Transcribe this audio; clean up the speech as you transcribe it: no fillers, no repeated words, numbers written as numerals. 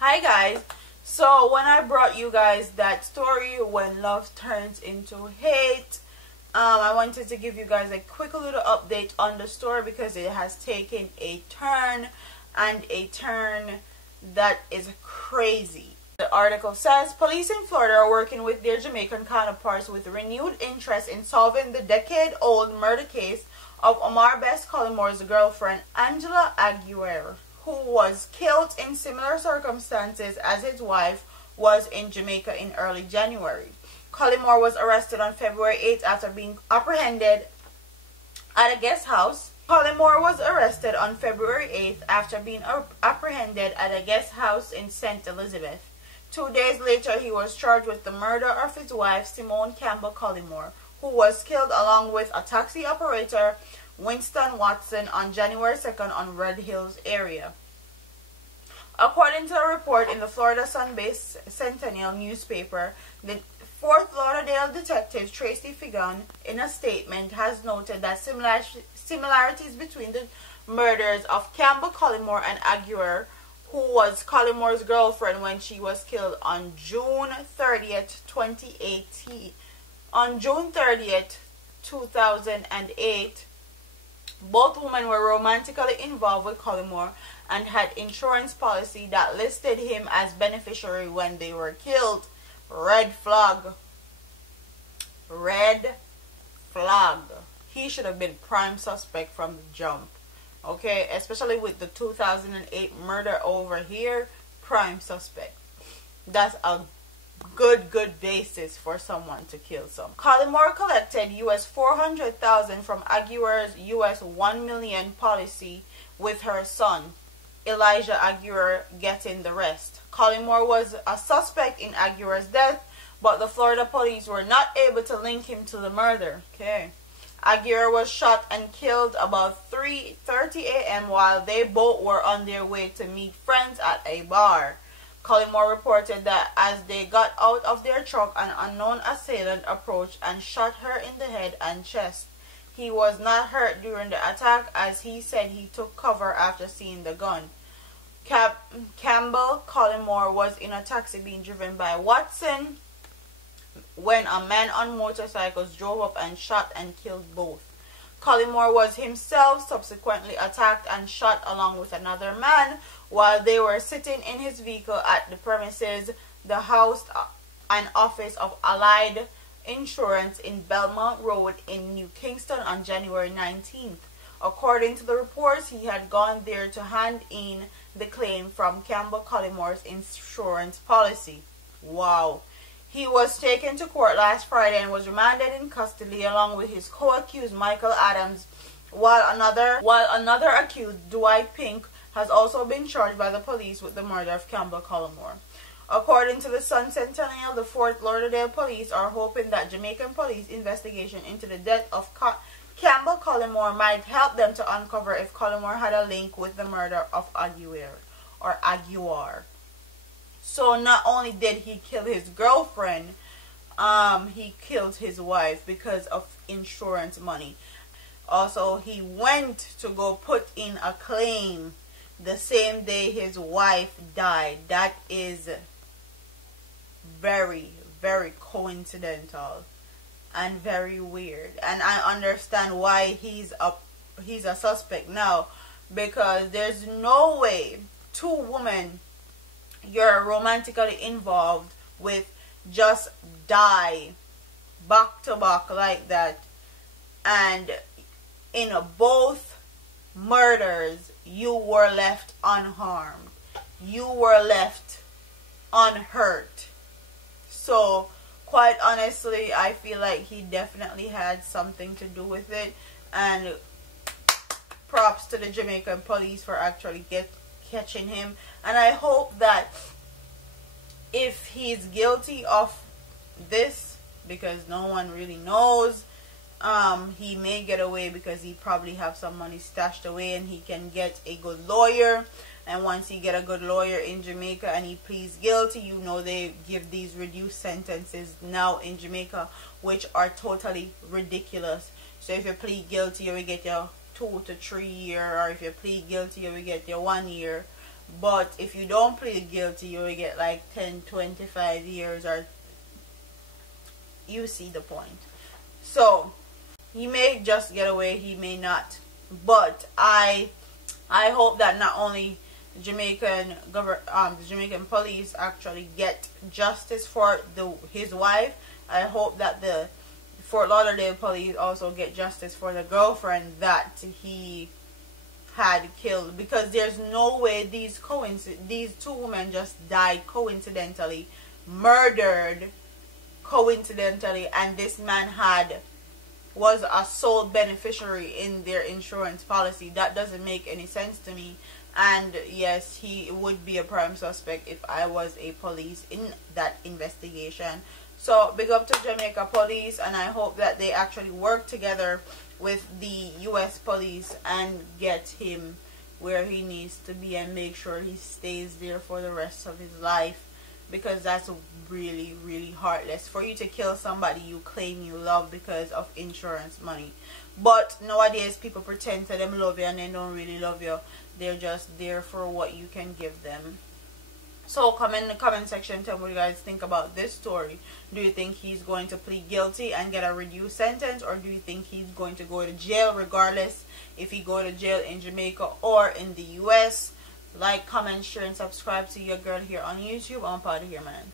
Hi guys, so when I brought you guys that story, when love turns into hate, I wanted to give you guys a quick little update on the story because it has taken a turn, and a turn that is crazy. The article says police in Florida are working with their Jamaican counterparts with renewed interest in solving the decade-old murder case of Omar Collymore's girlfriend Angela Aguirre, who was killed in similar circumstances as his wife was in Jamaica in early January. Collymore was arrested on February 8th after being apprehended at a guest house. Collymore was arrested on February 8th after being apprehended at a guest house in St. Elizabeth. 2 days later, he was charged with the murder of his wife, Simone Campbell Collymore, who was killed along with a taxi operator, Winston Watson, on January 2nd on Red Hills area. According to a report in the Florida Sun-based Sentinel newspaper, the Fort Lauderdale detective Tracy Figan, in a statement, has noted that similarities between the murders of Campbell Collymore and Aguirre, who was Collymore's girlfriend when she was killed on June 30th, 2018. On June 30th, 2008, both women were romantically involved with Collymore and had insurance policy that listed him as beneficiary when they were killed. Red flag. Red flag. He should have been prime suspect from the jump. Okay, especially with the 2008 murder over here, prime suspect. That's a good basis for someone to kill someone. Collymore collected US $400,000 from Aguirre's US $1 million policy, with her son Elijah Aguirre getting the rest. Collymore was a suspect in Aguirre's death, but the Florida police were not able to link him to the murder. Okay. Aguirre was shot and killed about 3:30 a.m. while they both were on their way to meet friends at a bar. Collymore reported that as they got out of their truck, an unknown assailant approached and shot her in the head and chest. He was not hurt during the attack, as he said he took cover after seeing the gun. Campbell Collymore was in a taxi being driven by Watson when a man on motorcycles drove up and shot and killed both. Collymore was himself subsequently attacked and shot along with another man while they were sitting in his vehicle at the premises, the house and office of Allied Insurance in Belmont Road in New Kingston on January 19th. According to the reports, he had gone there to hand in the claim from Campbell Collymore's insurance policy. Wow. He was taken to court last Friday and was remanded in custody along with his co-accused Michael Adams, while another accused, Dwight Pink, has also been charged by the police with the murder of Campbell Collymore. According to the Sun Sentinel, the Fort Lauderdale police are hoping that Jamaican police investigation into the death of Campbell Collymore might help them to uncover if Collymore had a link with the murder of Aguirre. So not only did he kill his girlfriend, he killed his wife because of insurance money. Also, he went to go put in a claim the same day his wife died. That is very coincidental and very weird. And I understand why he's a suspect now, because there's no way two women you're romantically involved with just die back to back like that, and in both murders you were left unharmed, you were left unhurt. So quite honestly, I feel like he definitely had something to do with it, and props to the Jamaican police for actually catching him. And I hope that if he's guilty of this, because no one really knows, he may get away because he probably have some money stashed away and he can get a good lawyer. And once he get a good lawyer in Jamaica and he pleads guilty, you know they give these reduced sentences now in Jamaica, which are totally ridiculous. So if you plead guilty, you will get your 2 to 3 years, or if you plead guilty, you will get your 1 year. But if you don't plead guilty, you will get like 10, 25 years, or you see the point. So he may just get away, he may not. But I hope that not only the Jamaican police actually get justice for his wife. I hope that the Fort Lauderdale police also get justice for the girlfriend that he had killed, because there's no way these two women just died coincidentally, murdered coincidentally, and this man was a sole beneficiary in their insurance policy. That doesn't make any sense to me. And yes, he would be a prime suspect if I was a police in that investigation. So big up to Jamaica police, and I hope that they actually work together with the US police and get him where he needs to be, and make sure he stays there for the rest of his life, because that's really, really heartless for you to kill somebody you claim you love because of insurance money. But nowadays people pretend to them love you and they don't really love you. They're just there for what you can give them. So comment in the comment section, tell me what you guys think about this story. Do you think he's going to plead guilty and get a reduced sentence, or do you think he's going to go to jail regardless if he go to jail in Jamaica or in the US? Like, comment, share, and subscribe to your girl here on YouTube. I'm proud of you, man.